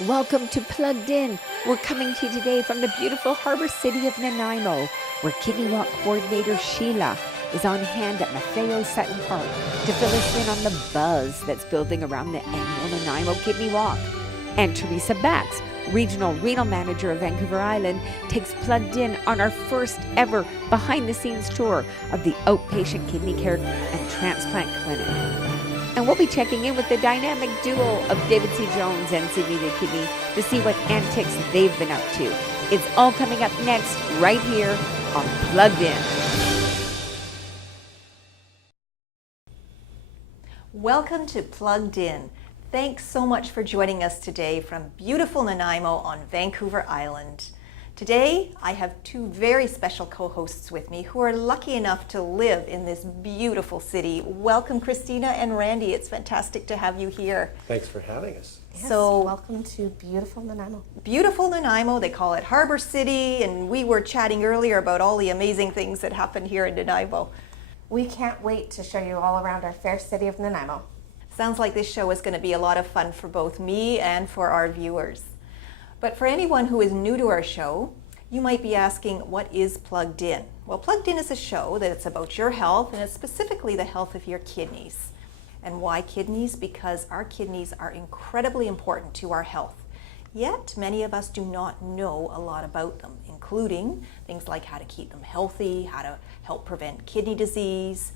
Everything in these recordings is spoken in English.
Welcome to Plugged In. We're coming to you today from the beautiful harbor city of Nanaimo, where Kidney Walk coordinator Sheila is on hand at Nanaimo-syle Park to fill us in on the buzz that's building around the annual Nanaimo Kidney Walk. And Teresa Bax, regional renal manager of Vancouver Island, takes Plugged In on our first ever behind-the-scenes tour of the outpatient kidney care and transplant clinic. And we'll be checking in with the dynamic duo of David C. Jones and Sydney the Kidney to see what antics they've been up to. It's all coming up next, right here on Plugged In. Welcome to Plugged In. Thanks so much for joining us today from beautiful Nanaimo on Vancouver Island. Today, I have two very special co-hosts with me who are lucky enough to live in this beautiful city. Welcome, Christina and Randy. It's fantastic to have you here. Thanks for having us. Yes, so, welcome to beautiful Nanaimo. Beautiful Nanaimo. They call it Harbor City, and we were chatting earlier about all the amazing things that happen here in Nanaimo. We can't wait to show you all around our fair city of Nanaimo. Sounds like this show is going to be a lot of fun for both me and for our viewers. But for anyone who is new to our show, you might be asking, what is Plugged In? Well, Plugged In is a show that it's about your health, and it's specifically the health of your kidneys. And why kidneys? Because our kidneys are incredibly important to our health. Yet, many of us do not know a lot about them, including things like how to keep them healthy, how to help prevent kidney disease,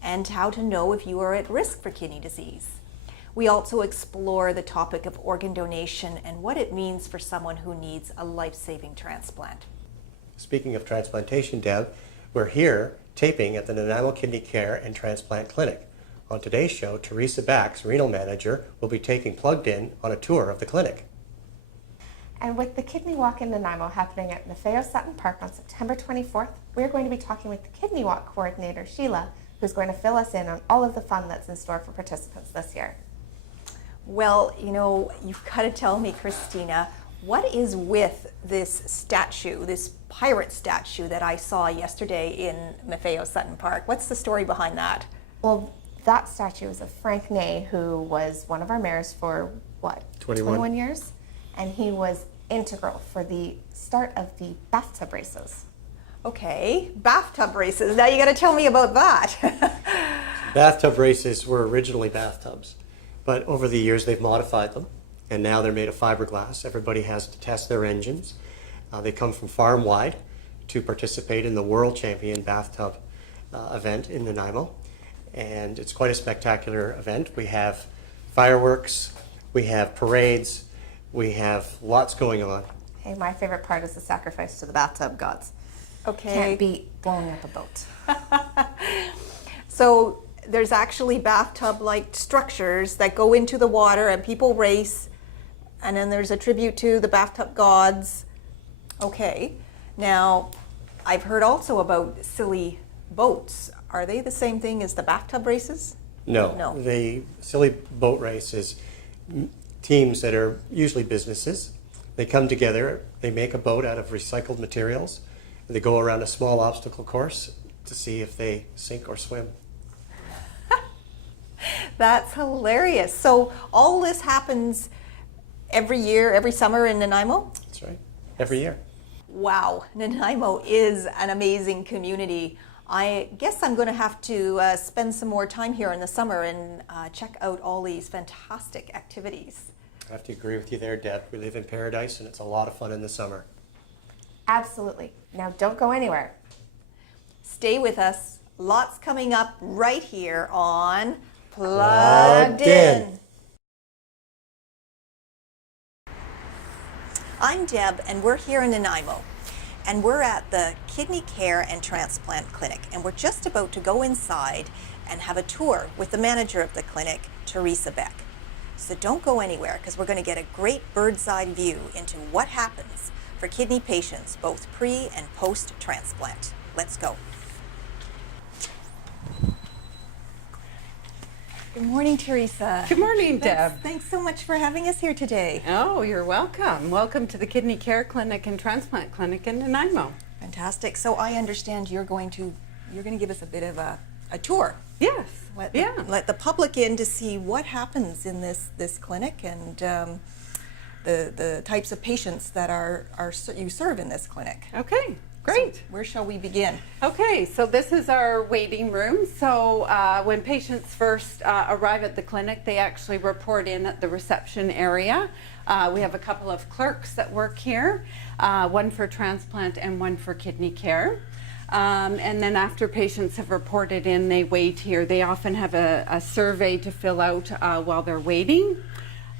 and how to know if you are at risk for kidney disease. We also explore the topic of organ donation and what it means for someone who needs a life-saving transplant. Speaking of transplantation, Deb, we're here taping at the Nanaimo Kidney Care and Transplant Clinic. On today's show, Teresa Bax, renal manager, will be taking Plugged In on a tour of the clinic. And with the Kidney Walk in Nanaimo happening at Nanaimo-syle Park on September 24th, we're going to be talking with the Kidney Walk coordinator, Sheila, who's going to fill us in on all of the fun that's in store for participants this year. Well, you know, you've got to tell me, Christina, what is with this statue, this pirate statue that I saw yesterday in Nanaimo-syle Park? What's the story behind that? Well, that statue is of Frank Ney, who was one of our mayors for, 21 years? And he was integral for the start of the bathtub races. Okay, bathtub races. Now you got to tell me about that. Bathtub races were originally bathtubs, but over the years they've modified them, and now they're made of fiberglass. Everybody has to test their engines. They come from farm-wide to participate in the World Champion Bathtub event in Nanaimo, and it's quite a spectacular event. We have fireworks, we have parades, we have lots going on. Hey, my favorite part is the sacrifice to the bathtub gods. Okay. Can't beat blowing up a boat. So there's actually bathtub-like structures that go into the water and people race, and then there's a tribute to the bathtub gods. Okay. Now, I've heard also about silly boats. Are they the same thing as the bathtub races? No. The silly boat race is teams that are usually businesses. They come together, they make a boat out of recycled materials, and they go around a small obstacle course to see if they sink or swim. That's hilarious. So all this happens every year, every summer in Nanaimo? That's right, every year. Wow, Nanaimo is an amazing community. I guess I'm going to have to spend some more time here in the summer and check out all these fantastic activities. I have to agree with you there, Deb. We live in paradise, and it's a lot of fun in the summer. Absolutely. Now don't go anywhere. Stay with us. Lots coming up right here on Plugged In. I'm Deb, and we're here in Nanaimo. And we're at the Kidney Care and Transplant Clinic, and we're just about to go inside and have a tour with the manager of the clinic, Teresa Beck. So don't go anywhere, because we're going to get a great bird's-eye view into what happens for kidney patients, both pre and post-transplant. Let's go. Good morning, Teresa. Good morning, Deb. Thanks so much for having us here today. Oh, you're welcome. Welcome to the Kidney Care Clinic and Transplant Clinic in Nanaimo. Fantastic. So I understand you're going to give us a bit of a tour. Yes. Let the public in to see what happens in this clinic and the types of patients that you serve in this clinic. Okay, great. So where shall we begin? Okay, so this is our waiting room. So when patients first arrive at the clinic, they actually report in at the reception area. We have a couple of clerks that work here, one for transplant and one for kidney care. And then after patients have reported in, they wait here. They often have a survey to fill out while they're waiting.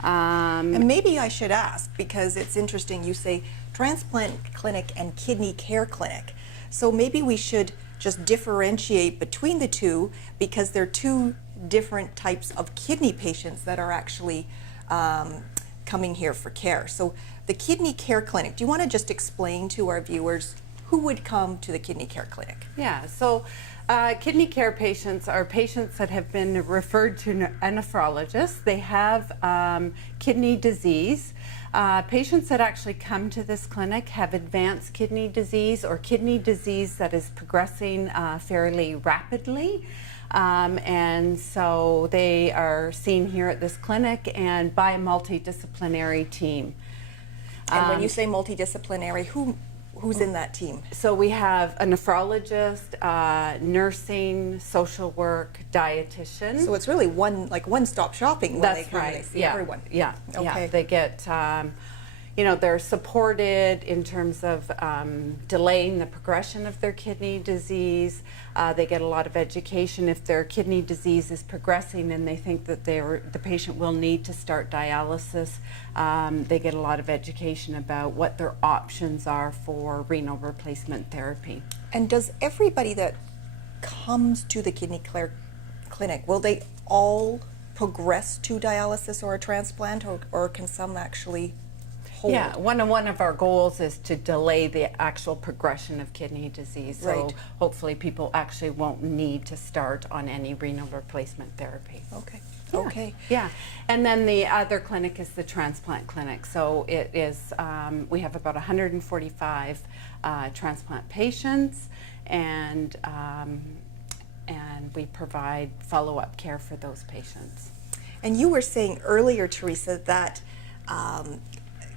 And maybe I should ask, because it's interesting, you say transplant clinic and kidney care clinic. So maybe we should just differentiate between the two, because they're two different types of kidney patients that are actually coming here for care. So the kidney care clinic, do you want to just explain to our viewers who would come to the kidney care clinic? Yeah, so kidney care patients are patients that have been referred to a nephrologist. They have kidney disease. Patients that actually come to this clinic have advanced kidney disease or kidney disease that is progressing fairly rapidly. And so they are seen here at this clinic and by a multidisciplinary team. And when you say multidisciplinary, who's in that team? So we have a nephrologist, nursing, social work, dietitian. So it's really one-stop shopping when That's they come right. and they see Yeah. everyone. Yeah. Okay. Yeah. They get, they're supported in terms of delaying the progression of their kidney disease. They get a lot of education if their kidney disease is progressing and they think that the patient will need to start dialysis. They get a lot of education about what their options are for renal replacement therapy. And does everybody that comes to the kidney care clinic, will they all progress to dialysis or a transplant, or can some actually hold? Yeah, one of our goals is to delay the actual progression of kidney disease. So Right. hopefully people actually won't need to start on any renal replacement therapy. Okay. Yeah. Okay. Yeah, and then the other clinic is the transplant clinic. So it is, we have about 145 transplant patients, and we provide follow-up care for those patients. And you were saying earlier, Teresa, that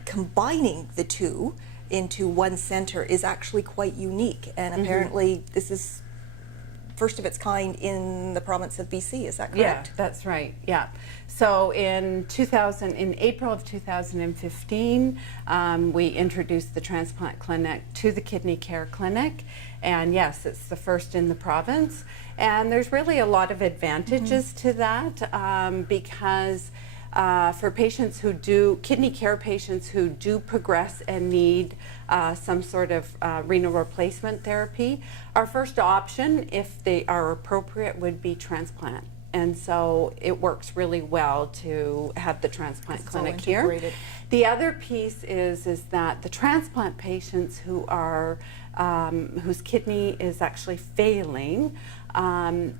combining the two into one center is actually quite unique, and apparently this is first of its kind in the province of BC. Is that correct? Yeah, that's right. Yeah. So in April of 2015, we introduced the transplant clinic to the kidney care clinic, and yes, it's the first in the province. And there's really a lot of advantages to that because for patients who kidney care patients who do progress and need some sort of renal replacement therapy, our first option, if they are appropriate, would be transplant. And so it works really well to have the transplant clinic here. integrated. The other piece is that the transplant patients who are whose kidney is actually failing,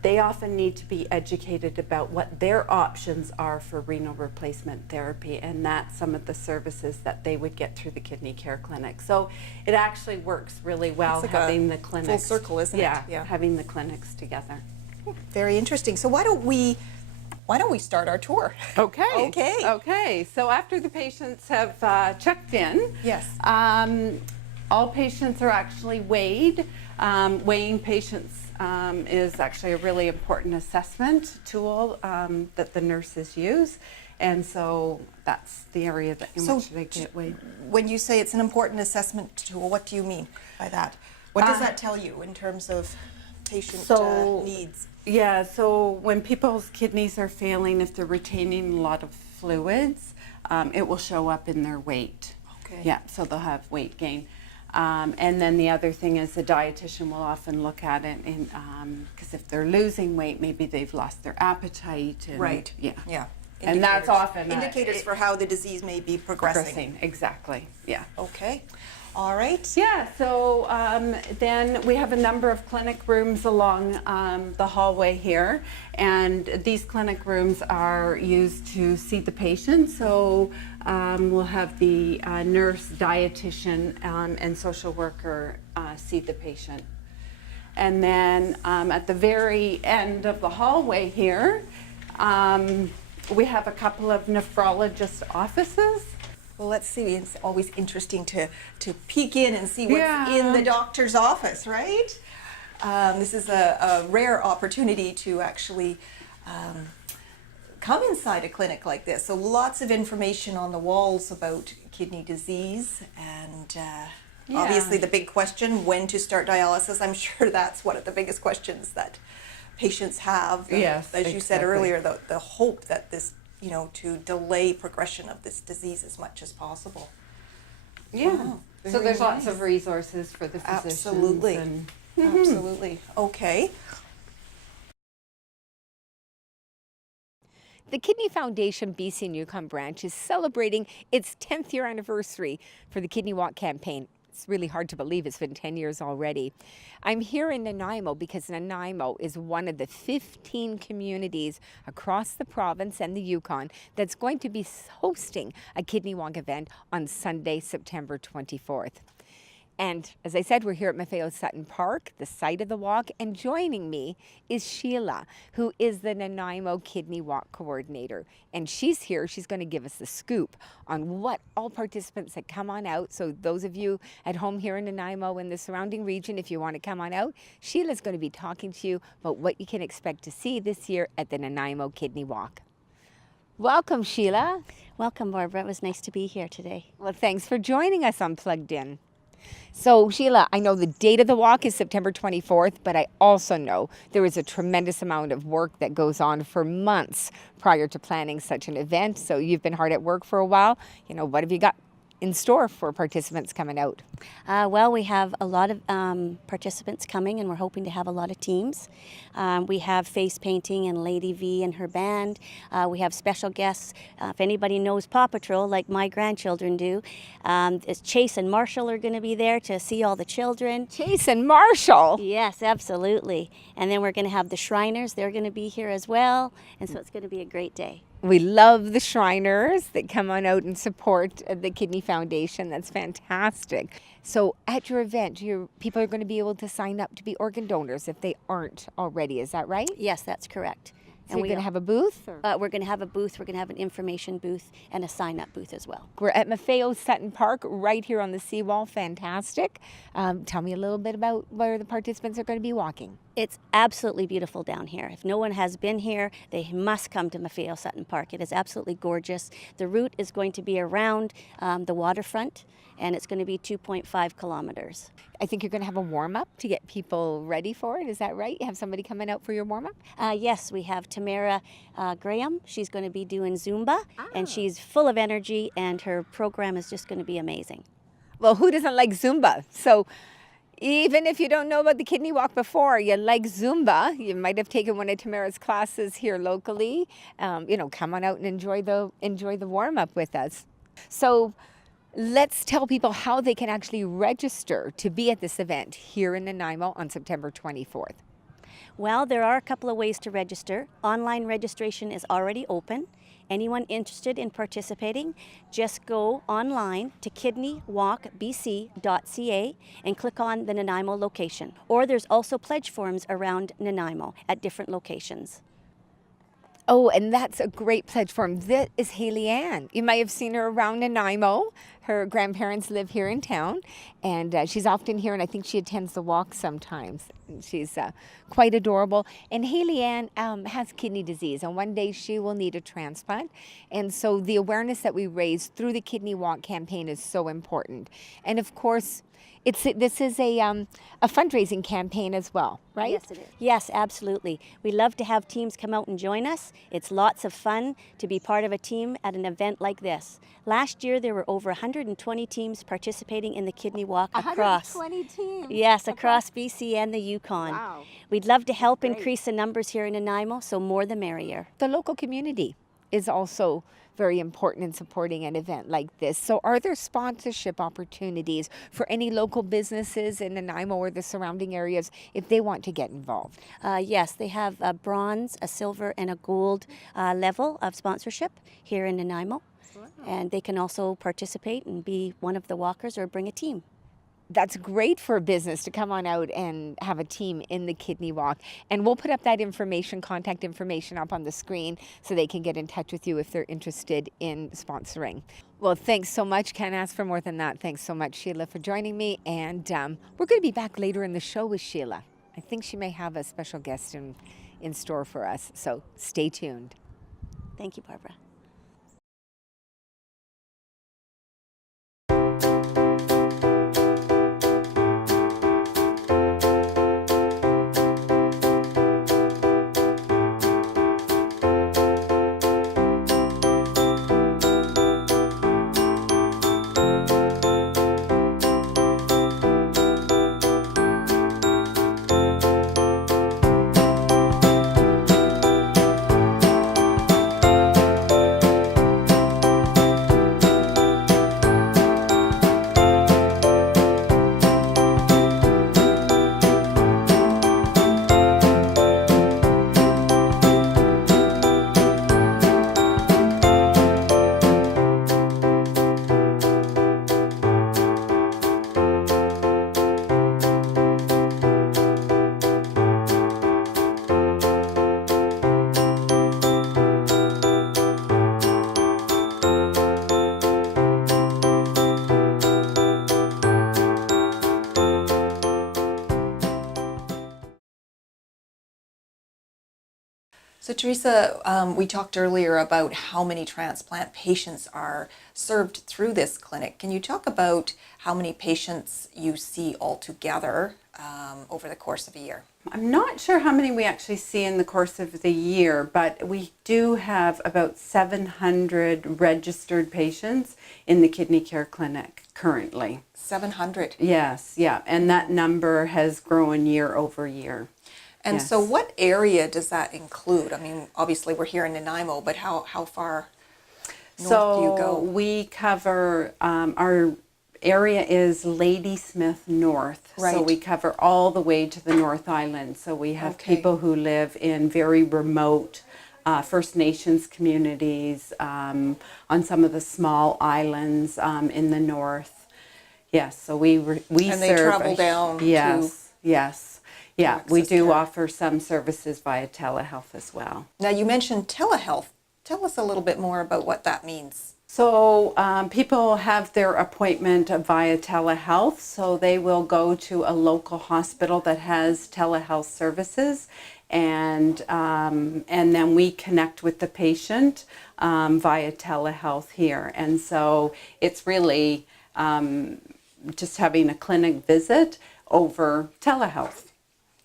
they often need to be educated about what their options are for renal replacement therapy, and that's some of the services that they would get through the kidney care clinic. So it actually works really well It's like having a the clinics. full circle, isn't it? Yeah, Yeah. having the clinics together. Very interesting. So why don't we start our tour? Okay. Okay. Okay. So after the patients have checked in, Yes. all patients are actually weighed. Weighing patients is actually a really important assessment tool that the nurses use, and so that's the area in which they get weighed. When you say it's an important assessment tool, what do you mean by that? What does that tell you in terms of patient needs? Yeah, so when people's kidneys are failing, if they're retaining a lot of fluids, it will show up in their weight. Okay. Yeah, so they'll have weight gain. And then the other thing is the dietitian will often look at it because if they're losing weight, maybe they've lost their appetite. And, Right. Yeah. Yeah. And that's often indicators for how the disease may be progressing. Exactly. Yeah. Okay. All right. Yeah, so then we have a number of clinic rooms along the hallway here, and these clinic rooms are used to see the patient. So we'll have the nurse, dietitian, and social worker see the patient. And then at the very end of the hallway here, we have a couple of nephrologist offices. Well, let's see. It's always interesting to peek in and see what's in the doctor's office, right? This is a rare opportunity to actually come inside a clinic like this. So lots of information on the walls about kidney disease and obviously the big question, when to start dialysis. I'm sure that's one of the biggest questions that patients have. Yes, as you said earlier, the hope that this, to delay progression of this disease as much as possible. Yeah. Wow, So there's very lots of resources for the physicians. Absolutely. And Absolutely. Okay. The Kidney Foundation BC and Yukon branch is celebrating its 10th year anniversary for the Kidney Walk campaign. It's really hard to believe it's been 10 years already. I'm here in Nanaimo because Nanaimo is one of the 15 communities across the province and the Yukon that's going to be hosting a Kidney Walk event on Sunday, September 24th. And as I said, we're here at Maffeo-Sutton Park, the site of the walk, and joining me is Sheila, who is the Nanaimo Kidney Walk Coordinator. And she's here, she's going to give us the scoop on what all participants that come on out. So those of you at home here in Nanaimo and the surrounding region, if you want to come on out, Sheila's going to be talking to you about what you can expect to see this year at the Nanaimo Kidney Walk. Welcome, Sheila. Welcome, Barbara. It was nice to be here today. Well, thanks for joining us on Plugged In. So Sheila, I know the date of the walk is September 24th, but I also know there is a tremendous amount of work that goes on for months prior to planning such an event. So you've been hard at work for a while. What have you got in store for participants coming out? Well, we have a lot of participants coming, and we're hoping to have a lot of teams. We have face painting and Lady V and her band. We have special guests. If anybody knows Paw Patrol, like my grandchildren do, Chase and Marshall are going to be there to see all the children. Chase and Marshall? Yes, absolutely. And then we're going to have the Shriners. They're going to be here as well. And so it's going to be a great day. We love the Shriners that come on out and support the Kidney Foundation. That's fantastic. So at your event, people are going to be able to sign up to be organ donors if they aren't already. Is that right? Yes, that's correct. So you're going to have a booth? We're going to have a booth. We're going to have an information booth and a sign-up booth as well. We're at Maffeo-Sutton Park, right here on the seawall. Fantastic. Tell me a little bit about where the participants are going to be walking. It's absolutely beautiful down here. If no one has been here, they must come to Maffeo-Sutton Park. It is absolutely gorgeous. The route is going to be around the waterfront, and it's going to be 2.5 kilometers. I think you're going to have a warm-up to get people ready for it. Is that right? You have somebody coming out for your warm-up? Yes, we have Tamara Graham. She's going to be doing Zumba, and she's full of energy, and her program is just going to be amazing. Well, who doesn't like Zumba? So even if you don't know about the Kidney Walk before, you like Zumba, you might have taken one of Tamara's classes here locally. Come on out and enjoy the warm-up with us. So let's tell people how they can actually register to be at this event here in Nanaimo on September 24th. Well, there are a couple of ways to register. Online registration is already open. Anyone interested in participating, just go online to kidneywalkbc.ca and click on the Nanaimo location. Or there's also pledge forms around Nanaimo at different locations. Oh, and that's a great pledge form. That is Haley Ann. You might have seen her around Nanaimo. Her grandparents live here in town, and she's often here, and I think she attends the walk sometimes. She's quite adorable. And Haley Ann has kidney disease, and one day she will need a transplant. And so the awareness that we raise through the Kidney Walk campaign is so important. And of course, this is a fundraising campaign as well, right? Yes, it is. Yes, absolutely. We love to have teams come out and join us. It's lots of fun to be part of a team at an event like this. Last year, there were over 120 teams participating in the Kidney Walk across. 120 teams? Yes, across BC and the Yukon. Wow. We'd love to help increase the numbers here in Nanaimo, so more the merrier. The local community is also very important in supporting an event like this. So are there sponsorship opportunities for any local businesses in Nanaimo or the surrounding areas if they want to get involved? Yes, they have a bronze, a silver, and a gold level of sponsorship here in Nanaimo. Wow. And they can also participate and be one of the walkers or bring a team. that's great for a business to come on out and have a team in the Kidney Walk. And we'll put up that information, contact information up on the screen so they can get in touch with you if they're interested in sponsoring. Well, thanks so much. Can't ask for more than that. Thanks so much, Sheila, for joining me. And we're going to be back later in the show with Sheila. I think she may have a special guest in store for us. So stay tuned. Thank you, Barbara. So Teresa, we talked earlier about how many transplant patients are served through this clinic. Can you talk about how many patients you see altogether over the course of a year? I'm not sure how many we actually see in the course of the year, but we do have about 700 registered patients in the Kidney Care Clinic currently. 700. Yes, yeah, and that number has grown year over year. And Yes. so what area does that include? I mean, obviously we're here in Nanaimo, but how far north do you go? We cover, our area is Ladysmith North. So Right. we cover all the way to the North Island. So we have Okay. people who live in very remote First Nations communities, on some of the small islands in the north. Yes, so we And they serve travel down to Yes, yes. Yeah, we access do care. offer some services via telehealth as well. Now you mentioned telehealth. Tell us a little bit more about what that means. So people have their appointment via telehealth, so they will go to a local hospital that has telehealth services, and then we connect with the patient via telehealth here. And so it's really just having a clinic visit over telehealth.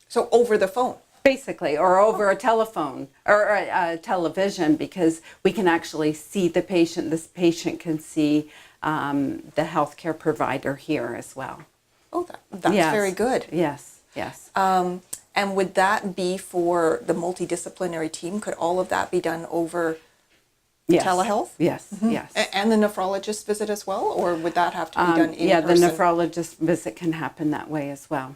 So over the phone. Basically, or over a telephone or a television, because we can actually see the patient. This patient can see the healthcare provider here as well. Oh, that's Yes. very good. Yes, yes. And would that be for the multidisciplinary team? Could all of that be done over Yes. telehealth? Yes, yes. And the nephrologist visit as well? Or would that have to be done in yeah, person? the nephrologist visit can happen that way as well.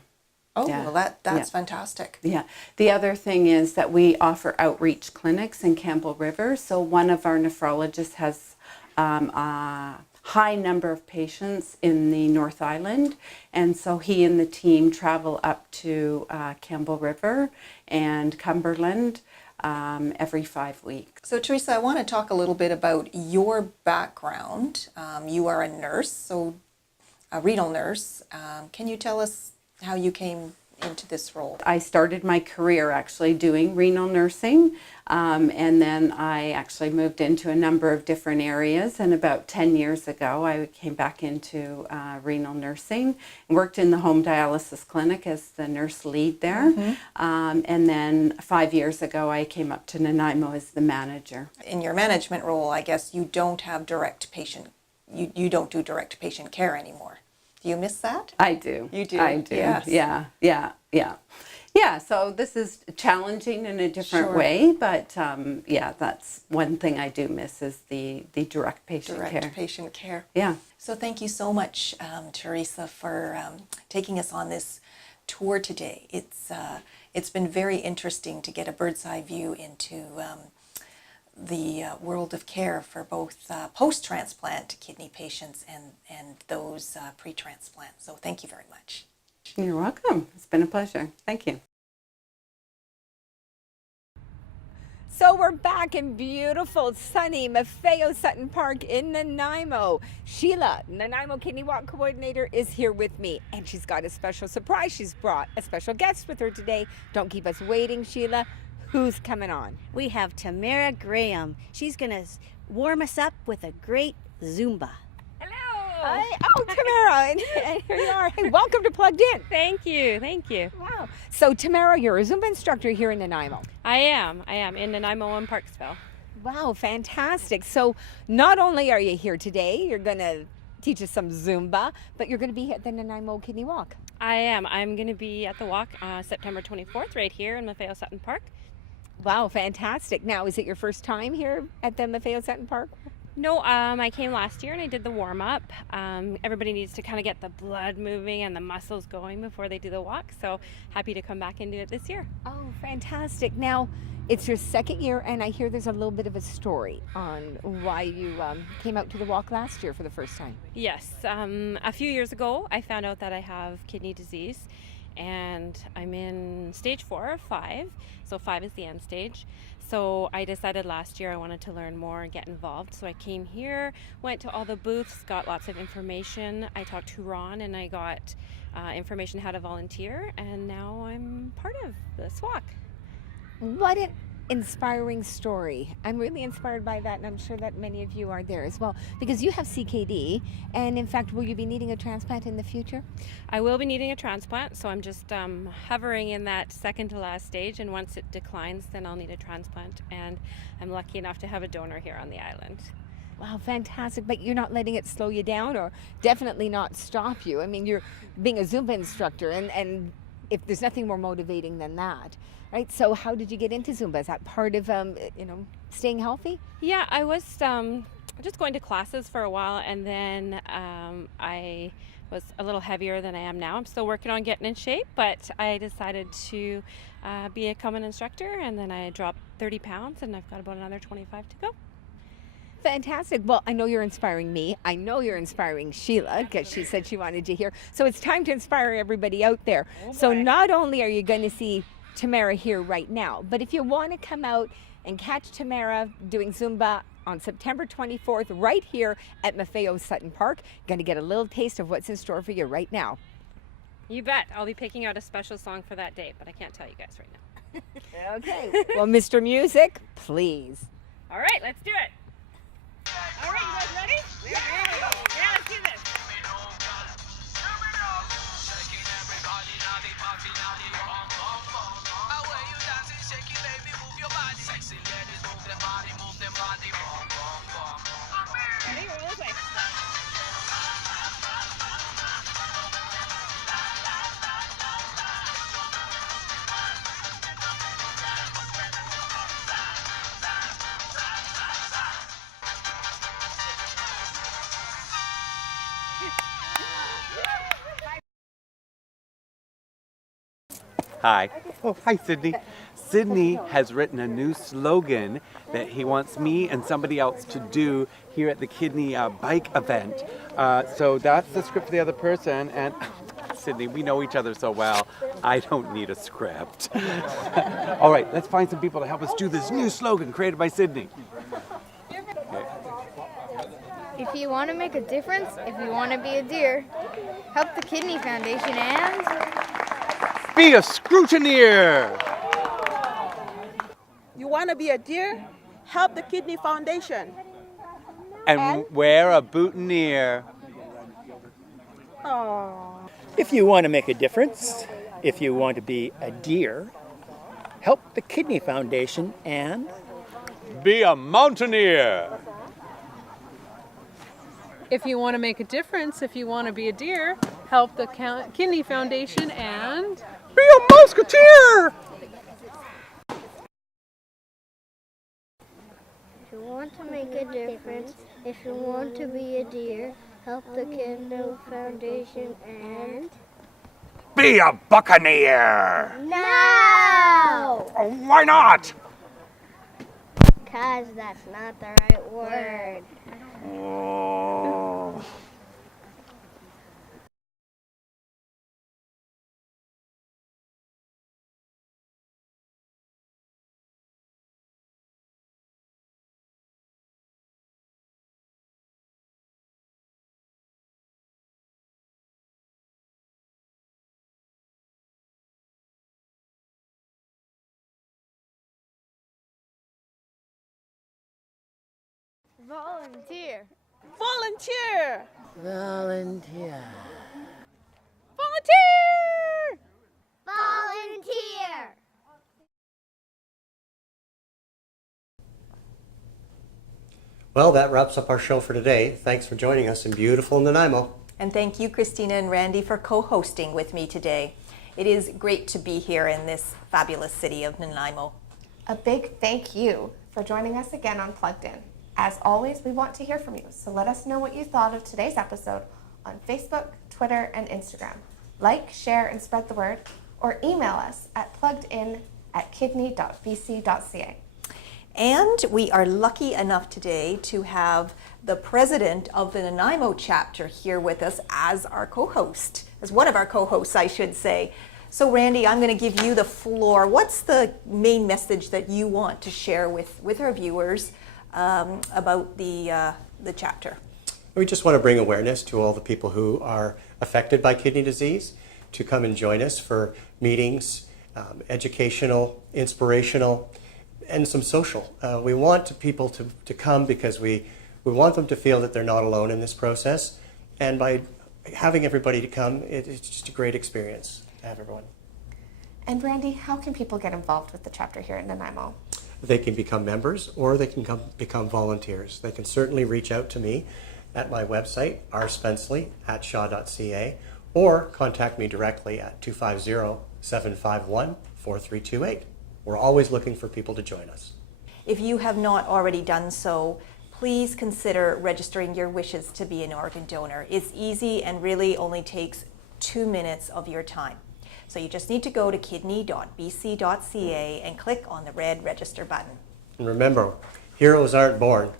Oh, yeah. well, that's Yeah. fantastic. Yeah. The other thing is that we offer outreach clinics in Campbell River. So one of our nephrologists has a high number of patients in the North Island. And so he and the team travel up to Campbell River and Cumberland every 5 weeks. So Teresa, I want to talk a little bit about your background. You are a nurse, so a renal nurse. Can you tell us how you came into this role? I started my career actually doing renal nursing, and then I actually moved into a number of different areas, and about 10 years ago I came back into renal nursing and worked in the home dialysis clinic as the nurse lead there. And then 5 years ago I came up to Nanaimo as the manager. In your management role, I guess you don't have direct patient, you don't do direct patient care anymore. Do you miss that? I do. You do? I do. Yes. Yeah, so this is challenging in a different Sure. way, but yeah, that's one thing I do miss is the direct patient Direct care. patient care. Yeah. So thank you so much, Teresa, for taking us on this tour today. It's been very interesting to get a bird's eye view into the world of care for both post-transplant kidney patients and those pre-transplant. So thank you very much. You're welcome. It's been a pleasure. Thank you. So we're back in beautiful, sunny Maffeo Sutton Park in Nanaimo. Sheila, Nanaimo Kidney Walk Coordinator, is here with me, and she's got a special surprise. She's brought a special guest with her today. Don't keep us waiting, Sheila. Who's coming on? We have Tamara Graham. She's going to warm us up with a great Zumba. Hi. Oh, Tamara, and here you are. Hey, welcome to Plugged In. Thank you. Wow. So, Tamara, you're a Zumba instructor here in Nanaimo. I am in Nanaimo and Parksville. Wow, fantastic. So, not only are you here today, you're going to teach us some Zumba, but you're going to be at the Nanaimo Kidney Walk. I am. I'm going to be at the walk September 24th right here in Maffeo Sutton Park. Wow, fantastic. Now, is it your first time here at the Maffeo Sutton Park? No, I came last year and I did the warm-up. Everybody needs to kind of get the blood moving and the muscles going before they do the walk, so happy to come back and do it this year. Oh, fantastic. Now, it's your second year, and I hear there's a little bit of a story on why you came out to the walk last year for the first time. Yes, a few years ago I found out that I have kidney disease, and I'm in stage 4 of 5, so 5 is the end stage. So I decided last year I wanted to learn more and get involved. So I came here, went to all the booths, got lots of information. I talked to Ron and I got information how to volunteer, and now I'm part of this walk. What an inspiring story. I'm really inspired by that, and I'm sure that many of you are there as well, because you have CKD, and in fact, will you be needing a transplant in the future? I will be needing a transplant, so I'm just hovering in that second to last stage, and once it declines, then I'll need a transplant, and I'm lucky enough to have a donor here on the island. Wow, fantastic. But you're not letting it slow you down, or definitely not stop you. I mean, you're being a Zumba instructor, and if there's nothing more motivating than that, right? So how did you get into Zumba? Is that part of, staying healthy? Yeah, I was just going to classes for a while, and then I was a little heavier than I am now. I'm still working on getting in shape, but I decided to become an instructor, and then I dropped 30 pounds, and I've got about another 25 to go. Fantastic. Well, I know you're inspiring me. I know you're inspiring Sheila, because she said she wanted you here. So it's time to inspire everybody out there. So not only are you going to see Tamara here right now, but if you want to come out and catch Tamara doing Zumba on September 24th right here at Maffeo Sutton Park, going to get a little taste of what's in store for you right now. You bet. I'll be picking out a special song for that date, but I can't tell you guys right now. Okay. Well, Mr. Music, please. All right, let's do it. All right, you guys ready? Yeah, let's do this. Ready? Roll this way. Hi. Oh, hi, Sydney. Sydney has written a new slogan that he wants me and somebody else to do here at the kidney bike event. So that's the script for the other person. And Sydney, we know each other so well. I don't need a script. All right, let's find some people to help us do this new slogan created by Sydney. Okay. If you want to make a difference, if you want to be a deer, help the Kidney Foundation and Be a scrutineer. You want to be a deer? Help the Kidney Foundation. And wear a boutonniere. Oh. If you want to make a difference, if you want to be a deer, help the Kidney Foundation and Be a mountaineer. If you want to make a difference, if you want to be a deer, help the Kidney Foundation and Be a musketeer. if you want to make a difference, if you want to be a deer, help the Kidney Foundation and Be a buccaneer. No! Oh, why not? Because that's not the right word. Oh. Volunteer. Volunteer. Volunteer. Volunteer. Volunteer. Well, that wraps up our show for today. Thanks for joining us in beautiful Nanaimo. And thank you, Christina and Randy, for co-hosting with me today. It is great to be here in this fabulous city of Nanaimo. A big thank you for joining us again on Plugged In. As always, we want to hear from you, so let us know what you thought of today's episode on Facebook, Twitter, and Instagram. Like, share, and spread the word, or email us at pluggedin@kidney.bc.ca. And we are lucky enough today to have the president of the Nanaimo chapter here with us as our co-host, as one of our co-hosts, I should say. So Randy, I'm going to give you the floor. What's the main message that you want to share with our viewers about the chapter? We just want to bring awareness to all the people who are affected by kidney disease to come and join us for meetings, educational, inspirational, and some social. We want people to come because we want them to feel that they're not alone in this process. And by having everybody to come, it's just a great experience to have everyone. And Randy, how can people get involved with the chapter here in Nanaimo? They can become members or they can become volunteers. They can certainly reach out to me at my website, rspensley@shaw.ca, or contact me directly at 250-751-4328. We're always looking for people to join us. If you have not already done so, please consider registering your wishes to be an organ donor. It's easy and really only takes 2 minutes of your time. So you just need to go to kidney.bc.ca and click on the red register button. And remember, heroes aren't born,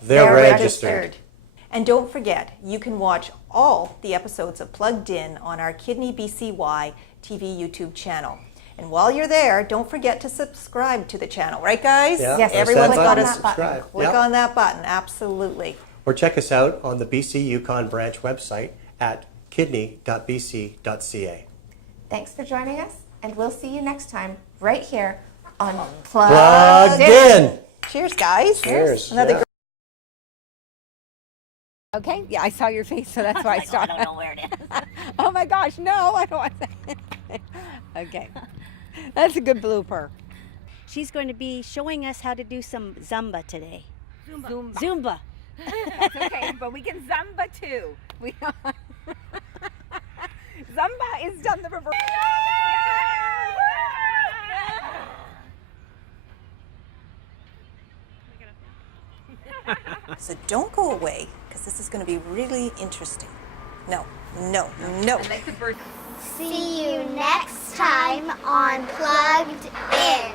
they're registered. And don't forget, you can watch all the episodes of Plugged In on our Kidney BCY TV YouTube channel. And while you're there, don't forget to subscribe to the channel, right guys? Yeah, yes, everyone's got to subscribe. Click on that button, absolutely. Or check us out on the BC Yukon branch website at kidney.bc.ca. Thanks for joining us, and we'll see you next time right here on Plugged In. Cheers, guys. Cheers. Another Okay, yeah, I saw your face, so that's why I stopped. I don't know where it is. Oh my gosh, no, I don't want that. Okay, that's a good blooper. She's going to be showing us how to do some Zumba today. Zumba. Zumba. That's okay, but we can Zumba too. Zumba is done the reverse. So don't go away, because this is going to be really interesting. No. See you next time on Plugged In.